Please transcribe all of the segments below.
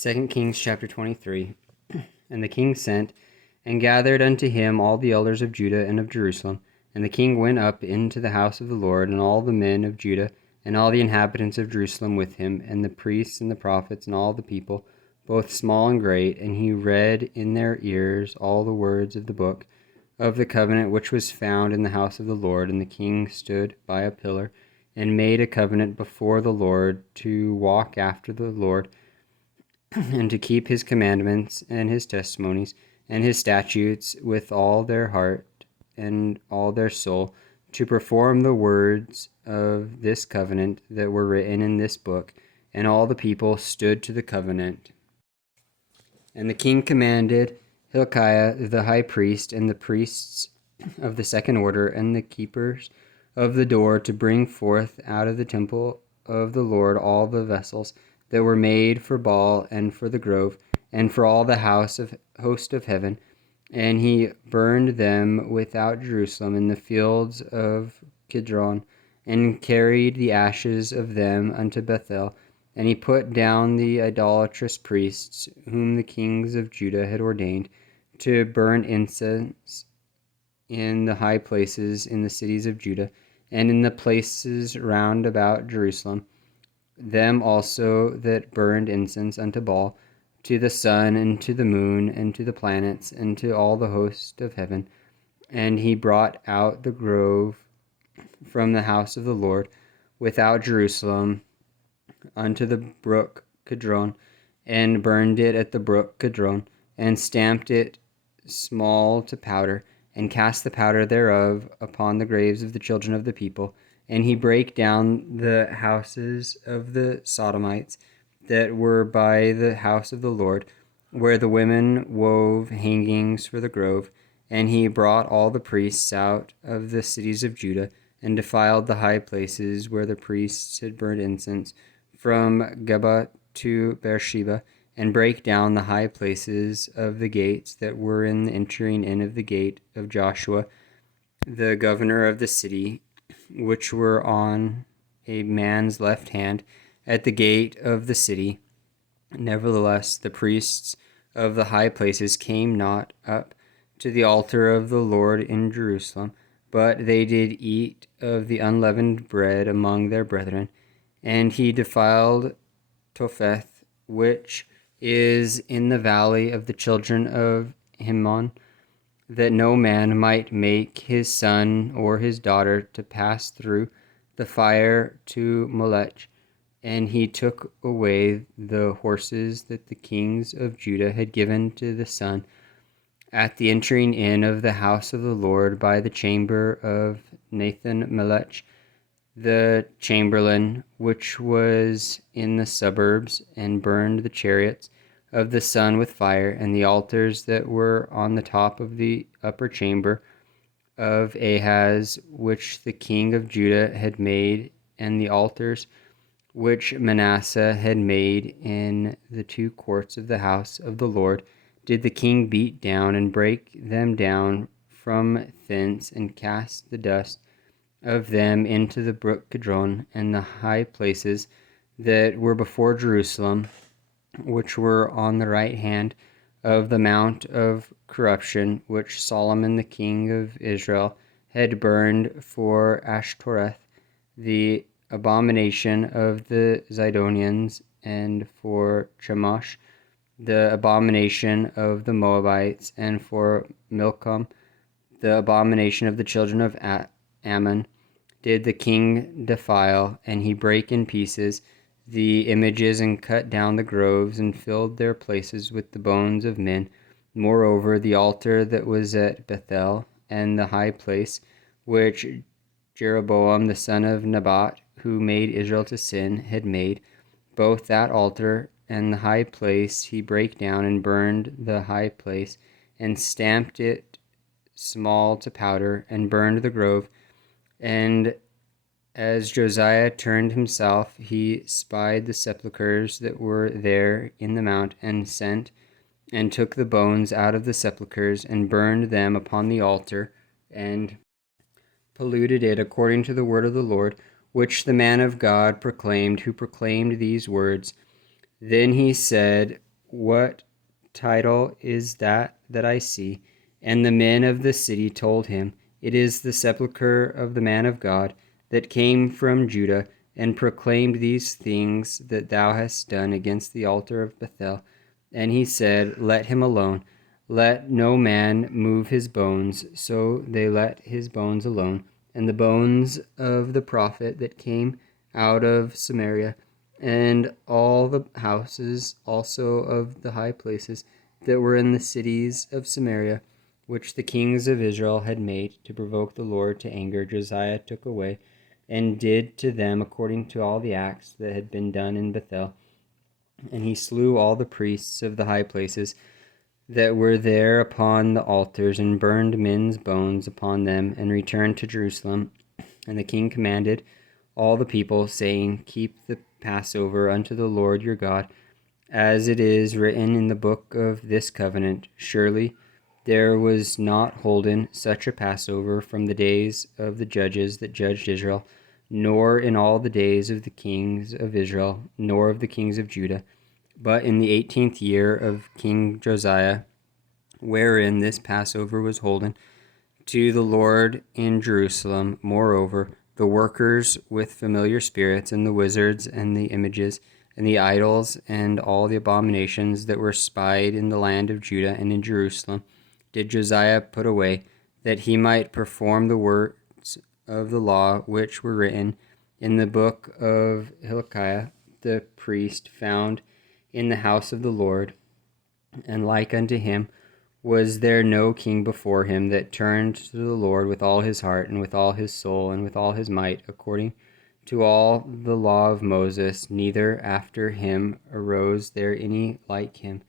2 Kings chapter 23. And the king sent and gathered unto him all the elders of Judah and of Jerusalem. And the king went up into the house of the Lord, and all the men of Judah, and all the inhabitants of Jerusalem with him, and the priests and the prophets, and all the people, both small and great. And he read in their ears all the words of the book of the covenant which was found in the house of the Lord. And the king stood by a pillar, and made a covenant before the Lord, to walk after the Lord, and to keep his commandments and his testimonies and his statutes with all their heart and all their soul, to perform the words of this covenant that were written in this book. And all the people stood to the covenant. And the king commanded Hilkiah the high priest, and the priests of the second order, and the keepers of the door, to bring forth out of the temple of the Lord all the vessels that were made for Baal and for the grove, and for all the host of heaven. And he burned them without Jerusalem in the fields of Kidron, and carried the ashes of them unto Bethel. And he put down the idolatrous priests, whom the kings of Judah had ordained, to burn incense in the high places in the cities of Judah, and in the places round about Jerusalem, them also that burned incense unto Baal, to the sun, and to the moon, and to the planets, and to all the host of heaven. And he brought out the grove from the house of the Lord without Jerusalem unto the brook Kidron, and burned it at the brook Kidron, and stamped it small to powder, and cast the powder thereof upon the graves of the children of the people. And he brake down the houses of the Sodomites that were by the house of the Lord, where the women wove hangings for the grove. And he brought all the priests out of the cities of Judah, and defiled the high places where the priests had burned incense, from Geba to Beersheba, and brake down the high places of the gates that were in the entering in of the gate of Joshua, the governor of the city, which were on a man's left hand at the gate of the city. Nevertheless, the priests of the high places came not up to the altar of the Lord in Jerusalem, but they did eat of the unleavened bread among their brethren. And he defiled Topheth, which is in the valley of the children of Hinnom, that no man might make his son or his daughter to pass through the fire to Molech. And he took away the horses that the kings of Judah had given to the sun at the entering in of the house of the Lord by the chamber of Nathan-Melech, the chamberlain, which was in the suburbs, and burned the chariots of the sun with fire, and the altars that were on the top of the upper chamber of Ahaz, which the king of Judah had made, and the altars which Manasseh had made in the two courts of the house of the Lord, did the king beat down, and break them down from thence, and cast the dust of them into the brook Kidron, and the high places that were before Jerusalem, which were on the right hand of the mount of corruption, which Solomon the king of Israel had burned for Ashtoreth, the abomination of the Zidonians, and for Chemosh, the abomination of the Moabites, and for Milcom, the abomination of the children of Ammon, did the king defile. And he brake in pieces the images, and cut down the groves, and filled their places with the bones of men. Moreover, the altar that was at Bethel, and the high place which Jeroboam the son of Nebat, who made Israel to sin, had made, both that altar and the high place he brake down, and burned the high place, and stamped it small to powder, and burned the grove. And as Josiah turned himself, he spied the sepulchres that were there in the mount, and sent and took the bones out of the sepulchres, and burned them upon the altar, and polluted it according to the word of the Lord, which the man of God proclaimed, who proclaimed these words. Then he said, what title is that I see? And the men of the city told him, It is the sepulchre of the man of God that came from Judah, and proclaimed these things that thou hast done against the altar of Bethel. And he said, Let him alone. Let no man move his bones. So they let his bones alone, and the bones of the prophet that came out of Samaria, and all the houses also of the high places that were in the cities of Samaria, which the kings of Israel had made to provoke the Lord to anger, Josiah took away, and did to them according to all the acts that had been done in Bethel. And he slew all the priests of the high places that were there upon the altars, and burned men's bones upon them, and returned to Jerusalem. And the king commanded all the people, saying, Keep the Passover unto the Lord your God, as it is written in the book of this covenant. Surely there was not holden such a Passover from the days of the judges that judged Israel, nor in all the days of the kings of Israel, nor of the kings of Judah, but in the 18th year of King Josiah, wherein this Passover was holden to the Lord in Jerusalem. Moreover, the workers with familiar spirits, and the wizards, and the images, and the idols, and all the abominations that were spied in the land of Judah and in Jerusalem, did Josiah put away, that he might perform the words of the law which were written in the book of Hilkiah the priest, found in the house of the Lord. And like unto him was there no king before him that turned to the Lord with all his heart, and with all his soul, and with all his might, according to all the law of Moses, neither after him arose there any like him.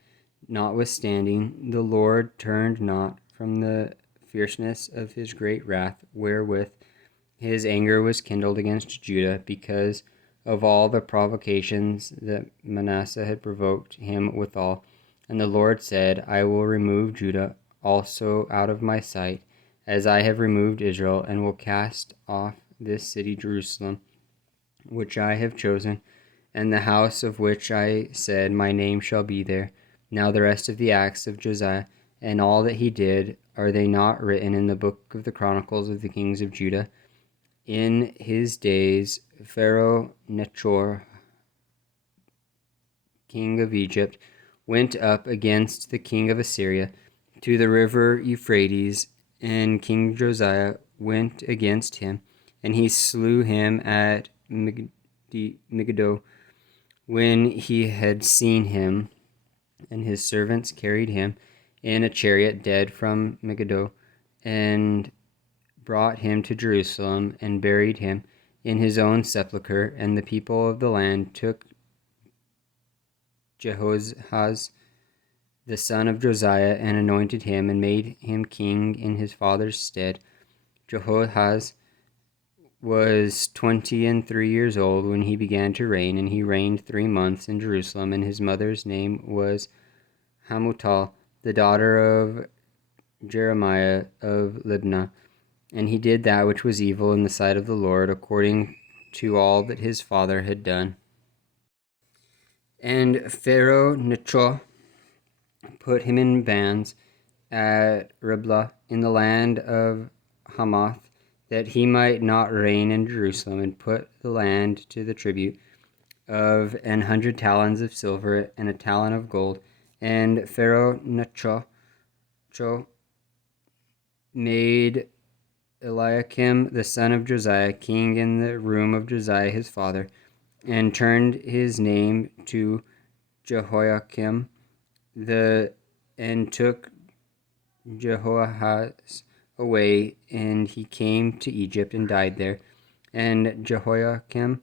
Notwithstanding, the Lord turned not from the fierceness of his great wrath, wherewith his anger was kindled against Judah, because of all the provocations that Manasseh had provoked him withal. And the Lord said, I will remove Judah also out of my sight, as I have removed Israel, and will cast off this city Jerusalem, which I have chosen, and the house of which I said, My name shall be there. Now the rest of the acts of Josiah, and all that he did, are they not written in the book of the Chronicles of the kings of Judah? In his days, Pharaoh Necho, king of Egypt, went up against the king of Assyria to the river Euphrates, and King Josiah went against him, and he slew him at Megiddo. When he had seen him, and his servants carried him in a chariot dead from Megiddo, and brought him to Jerusalem, and buried him in his own sepulchre. And the people of the land took Jehoahaz the son of Josiah, and anointed him, and made him king in his father's stead. Jehoahaz was 23 years old when he began to reign, and he reigned 3 months in Jerusalem. And his mother's name was Hamutal, the daughter of Jeremiah of Libnah. And he did that which was evil in the sight of the Lord, according to all that his father had done. And Pharaoh Necho put him in bands at Riblah in the land of Hamath, that he might not reign in Jerusalem, and put the land to the tribute of 100 talents of silver and a talent of gold. And Pharaoh Necho made Eliakim the son of Josiah king in the room of Josiah his father, and turned his name to Jehoiakim, and took Jehoahaz away, and he came to Egypt and died there. And Jehoiakim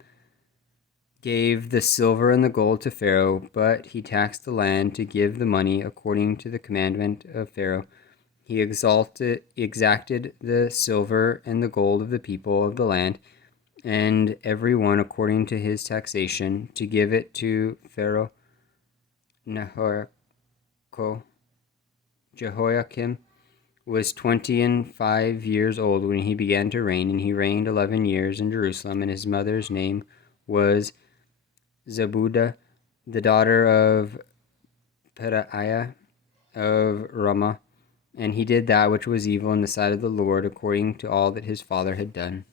gave the silver and the gold to Pharaoh, but he taxed the land to give the money according to the commandment of Pharaoh. He exacted the silver and the gold of the people of the land, and every one according to his taxation, to give it to Pharaoh Nehoiakim. Jehoiakim was 25 years old when he began to reign, and he reigned 11 years in Jerusalem. And his mother's name was Zebudah, the daughter of Pedaiah of Ramah, and he did that which was evil in the sight of the Lord, according to all that his father had done.